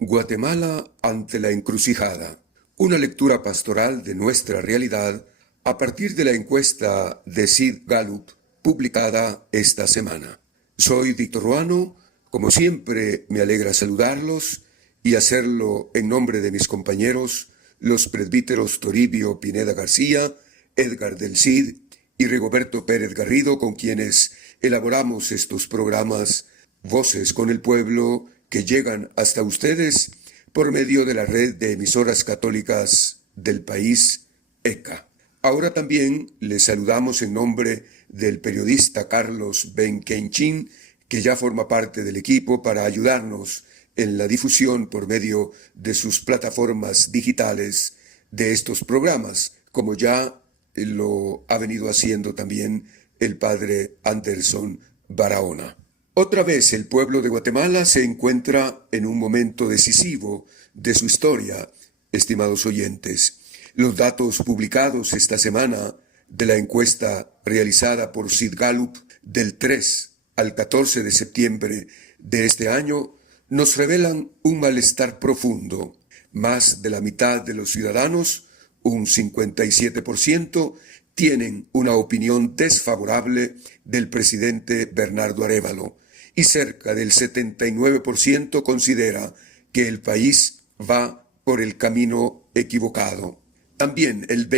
Guatemala ante la encrucijada. Una lectura pastoral de nuestra realidad a partir de la encuesta de Sid Gallup publicada esta semana. Soy Víctor Ruano, como siempre me alegra saludarlos y hacerlo en nombre de mis compañeros, los presbíteros Toribio Pineda García, Edgar del Cid y Rigoberto Pérez Garrido, con quienes elaboramos estos programas Voces con el Pueblo, que llegan hasta ustedes por medio de la red de emisoras católicas del país, ECA. Ahora también les saludamos en nombre del periodista Carlos Benquenchín, que ya forma parte del equipo para ayudarnos en la difusión por medio de sus plataformas digitales de estos programas, como ya lo ha venido haciendo también el padre Anderson Barahona. Otra vez el pueblo de Guatemala se encuentra en un momento decisivo de su historia, estimados oyentes. Los datos publicados esta semana de la encuesta realizada por Sid Gallup del 3 al 14 de septiembre de este año nos revelan un malestar profundo. Más de la mitad de los ciudadanos, un 57%, tienen una opinión desfavorable del presidente Bernardo Arévalo, y cerca del 79% considera que el país va por el camino equivocado. También el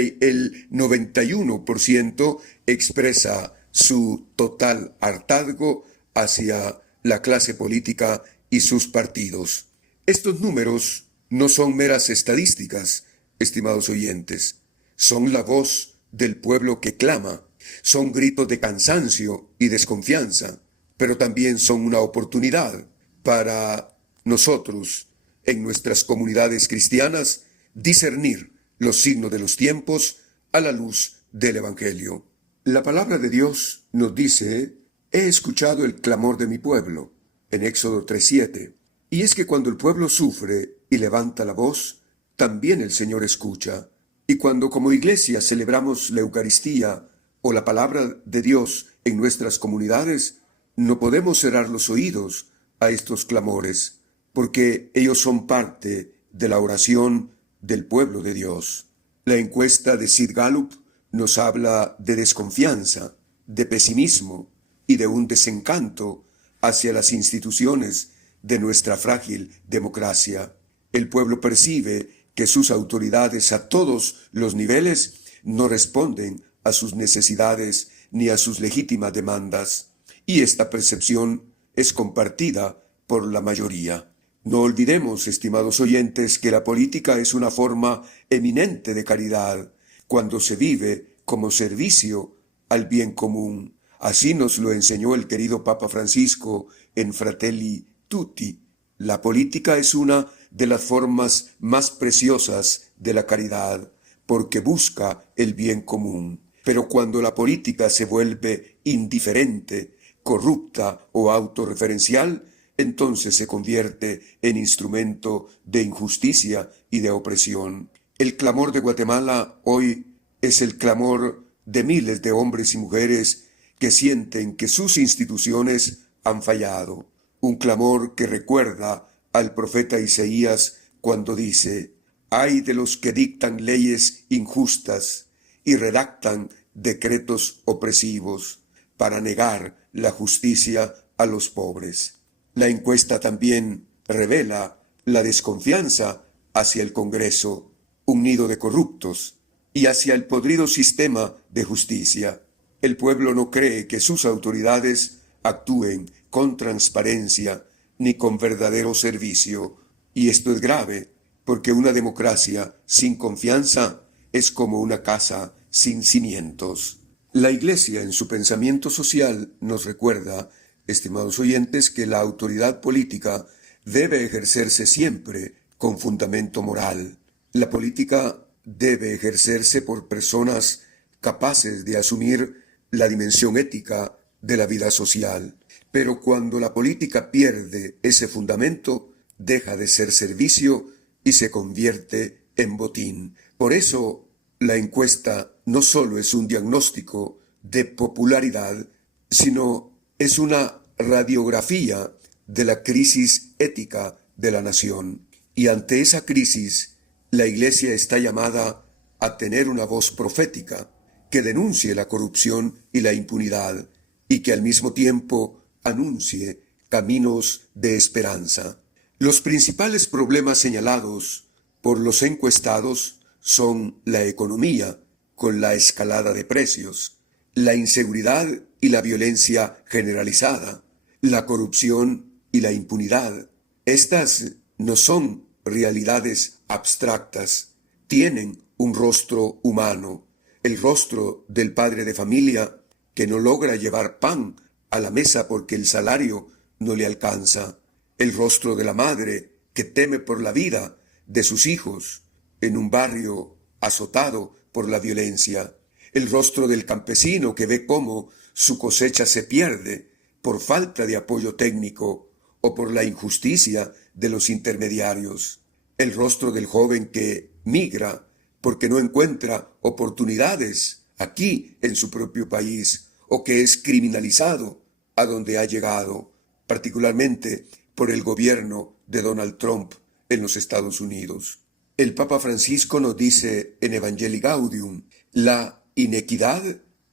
91% expresa su total hartazgo hacia la clase política y sus partidos. Estos números no son meras estadísticas, estimados oyentes. Son la voz del pueblo que clama, son gritos de cansancio y desconfianza, pero también son una oportunidad para nosotros, en nuestras comunidades cristianas, discernir los signos de los tiempos a la luz del Evangelio. La palabra de Dios nos dice: he escuchado el clamor de mi pueblo, en Éxodo 3:7. Y es que cuando el pueblo sufre y levanta la voz, también el Señor escucha. Y cuando como iglesia celebramos la Eucaristía o la palabra de Dios en nuestras comunidades, no podemos cerrar los oídos a estos clamores, porque ellos son parte de la oración del pueblo de Dios. La encuesta de Sid Gallup nos habla de desconfianza, de pesimismo y de un desencanto hacia las instituciones de nuestra frágil democracia. El pueblo percibe que sus autoridades a todos los niveles no responden a sus necesidades ni a sus legítimas demandas. Y esta percepción es compartida por la mayoría. No olvidemos, estimados oyentes, que la política es una forma eminente de caridad, cuando se vive como servicio al bien común. Así nos lo enseñó el querido Papa Francisco en Fratelli Tutti. La política es una de las formas más preciosas de la caridad, porque busca el bien común. Pero cuando la política se vuelve indiferente, corrupta o autorreferencial, entonces se convierte en instrumento de injusticia y de opresión. El clamor de Guatemala hoy es el clamor de miles de hombres y mujeres que sienten que sus instituciones han fallado. Un clamor que recuerda al profeta Isaías cuando dice: «Ay de los que dictan leyes injustas y redactan decretos opresivos para negar la justicia a los pobres». La encuesta también revela la desconfianza hacia el Congreso, un nido de corruptos, y hacia el podrido sistema de justicia. El pueblo no cree que sus autoridades actúen con transparencia ni con verdadero servicio, y esto es grave, porque una democracia sin confianza es como una casa sin cimientos. La Iglesia, en su pensamiento social, nos recuerda, estimados oyentes, que la autoridad política debe ejercerse siempre con fundamento moral. La política debe ejercerse por personas capaces de asumir la dimensión ética de la vida social. Pero cuando la política pierde ese fundamento, deja de ser servicio y se convierte en botín. Por eso, la encuesta no solo es un diagnóstico de popularidad, sino es una radiografía de la crisis ética de la nación. Y ante esa crisis, la Iglesia está llamada a tener una voz profética que denuncie la corrupción y la impunidad y que al mismo tiempo anuncie caminos de esperanza. Los principales problemas señalados por los encuestados son la economía, con la escalada de precios, la inseguridad y la violencia generalizada, la corrupción y la impunidad. Estas no son realidades abstractas, tienen un rostro humano, el rostro del padre de familia que no logra llevar pan a la mesa porque el salario no le alcanza, el rostro de la madre que teme por la vida de sus hijos en un barrio azotado por la violencia, el rostro del campesino que ve cómo su cosecha se pierde por falta de apoyo técnico o por la injusticia de los intermediarios, el rostro del joven que migra porque no encuentra oportunidades aquí en su propio país o que es criminalizado a donde ha llegado, particularmente por el gobierno de Donald Trump en los Estados Unidos. El Papa Francisco nos dice en Evangelii Gaudium, la inequidad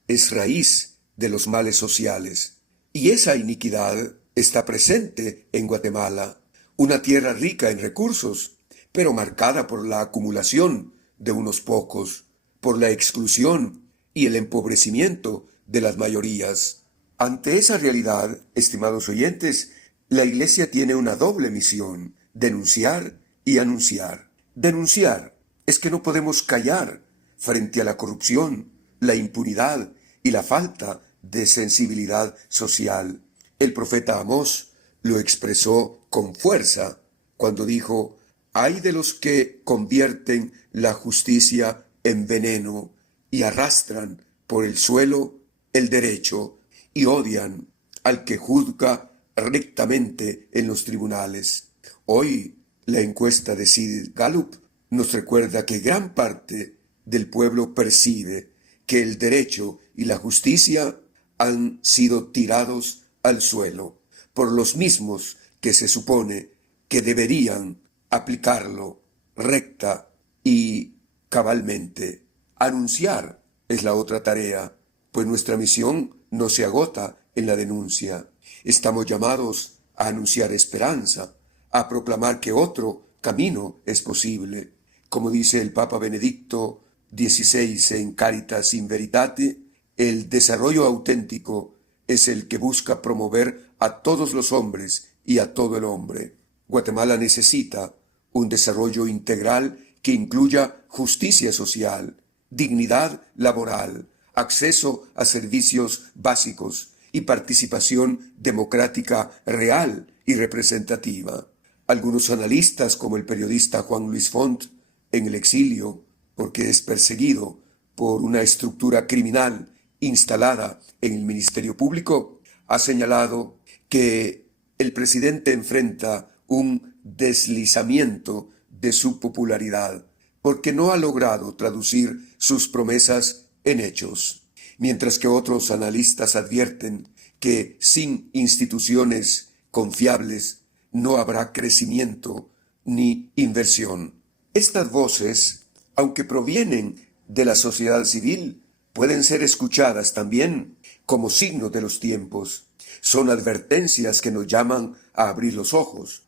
es raíz de los males sociales. Y esa iniquidad está presente en Guatemala, una tierra rica en recursos, pero marcada por la acumulación de unos pocos, por la exclusión y el empobrecimiento de las mayorías. Ante esa realidad, estimados oyentes, la Iglesia tiene una doble misión: denunciar y anunciar. Denunciar es que no podemos callar frente a la corrupción, la impunidad y la falta de sensibilidad social. El profeta Amós lo expresó con fuerza cuando dijo: «Ay de los que convierten la justicia en veneno y arrastran por el suelo el derecho y odian al que juzga rectamente en los tribunales». Hoy la encuesta de Sid Gallup nos recuerda que gran parte del pueblo percibe que el derecho y la justicia han sido tirados al suelo por los mismos que se supone que deberían aplicarlo recta y cabalmente. Anunciar es la otra tarea, pues nuestra misión no se agota en la denuncia. Estamos llamados a anunciar esperanza, a proclamar que otro camino es posible. Como dice el Papa Benedicto XVI en Caritas in Veritate, el desarrollo auténtico es el que busca promover a todos los hombres y a todo el hombre. Guatemala necesita un desarrollo integral que incluya justicia social, dignidad laboral, acceso a servicios básicos y participación democrática real y representativa. Algunos analistas, como el periodista Juan Luis Font, en el exilio porque es perseguido por una estructura criminal instalada en el Ministerio Público, ha señalado que el presidente enfrenta un deslizamiento de su popularidad porque no ha logrado traducir sus promesas en hechos, mientras que otros analistas advierten que sin instituciones confiables no habrá crecimiento ni inversión. Estas voces, aunque provienen de la sociedad civil, pueden ser escuchadas también como signo de los tiempos. Son advertencias que nos llaman a abrir los ojos.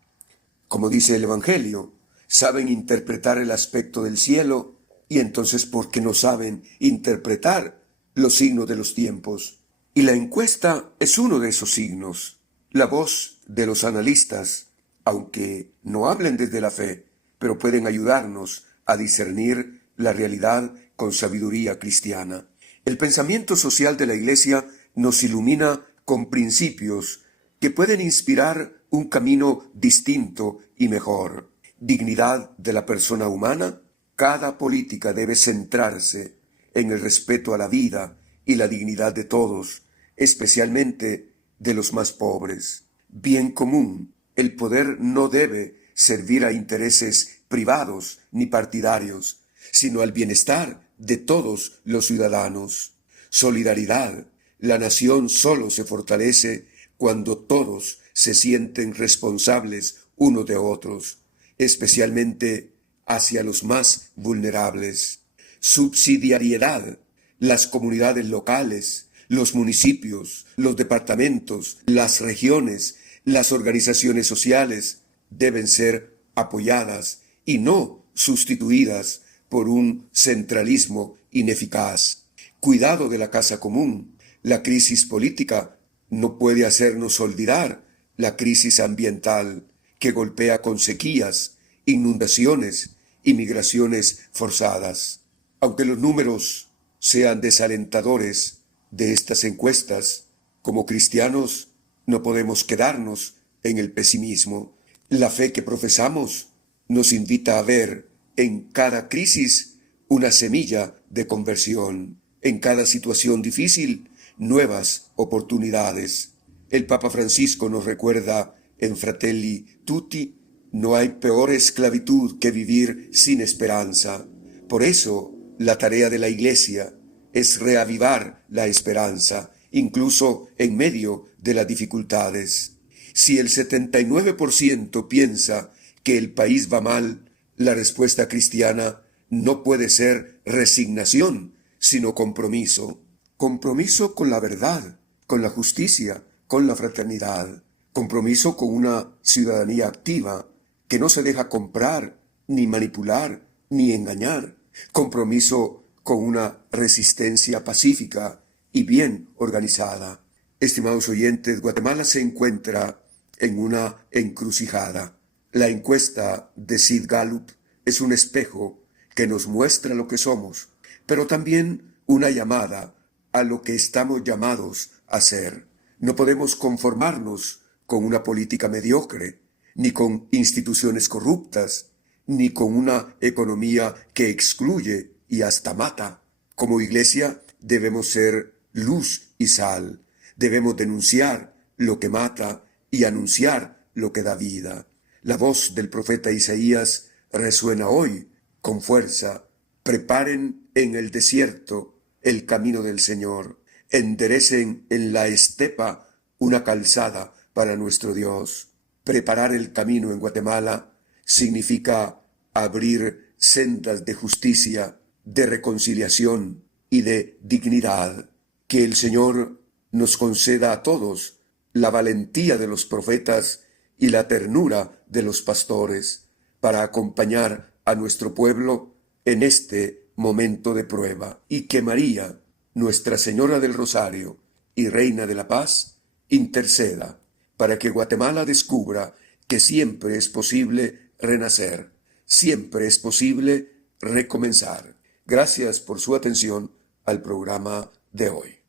Como dice el Evangelio, saben interpretar el aspecto del cielo y entonces ¿por qué no saben interpretar los signos de los tiempos? Y la encuesta es uno de esos signos. La voz de los analistas, aunque no hablen desde la fe, pero pueden ayudarnos a discernir la realidad con sabiduría cristiana. El pensamiento social de la Iglesia nos ilumina con principios que pueden inspirar un camino distinto y mejor. Dignidad de la persona humana. Cada política debe centrarse en el respeto a la vida y la dignidad de todos, especialmente de los más pobres. Bien común. El poder no debe servir a intereses privados ni partidarios, sino al bienestar de todos los ciudadanos. Solidaridad. La nación solo se fortalece cuando todos se sienten responsables unos de otros. especialmente hacia los más vulnerables. Subsidiariedad. Las comunidades locales, los municipios, los departamentos, las regiones, las organizaciones sociales deben ser apoyadas y no sustituidas por un centralismo ineficaz. Cuidado de la casa común. La crisis política no puede hacernos olvidar la crisis ambiental que golpea con sequías, inundaciones y migraciones forzadas. Aunque los números sean desalentadores de estas encuestas, como cristianos no podemos quedarnos en el pesimismo. La fe que profesamos nos invita a ver en cada crisis una semilla de conversión, en cada situación difícil nuevas oportunidades. El Papa Francisco nos recuerda en Fratelli Tutti: no hay peor esclavitud que vivir sin esperanza. Por eso, la tarea de la Iglesia es reavivar la esperanza, incluso en medio de las dificultades. Si el 79% piensa que el país va mal, la respuesta cristiana no puede ser resignación, sino compromiso. Compromiso con la verdad, con la justicia, con la fraternidad. Compromiso con una ciudadanía activa que no se deja comprar, ni manipular, ni engañar. Compromiso con una resistencia pacífica y bien organizada. Estimados oyentes, Guatemala se encuentra en una encrucijada. La encuesta de Sid Gallup es un espejo que nos muestra lo que somos, pero también una llamada a lo que estamos llamados a ser. No podemos conformarnos con una política mediocre, ni con instituciones corruptas, ni con una economía que excluye y hasta mata. Como Iglesia debemos ser luz y sal. Debemos denunciar lo que mata y anunciar lo que da vida. La voz del profeta Isaías resuena hoy con fuerza. Preparen en el desierto el camino del Señor. Enderecen en la estepa una calzada para nuestro Dios. Preparar el camino en Guatemala significa abrir sendas de justicia, de reconciliación y de dignidad. Que el Señor nos conceda a todos la valentía de los profetas y la ternura de los pastores para acompañar a nuestro pueblo en este momento de prueba, y que María, Nuestra Señora del Rosario y Reina de la Paz, interceda para que Guatemala descubra que siempre es posible renacer, siempre es posible recomenzar. Gracias por su atención al programa de hoy.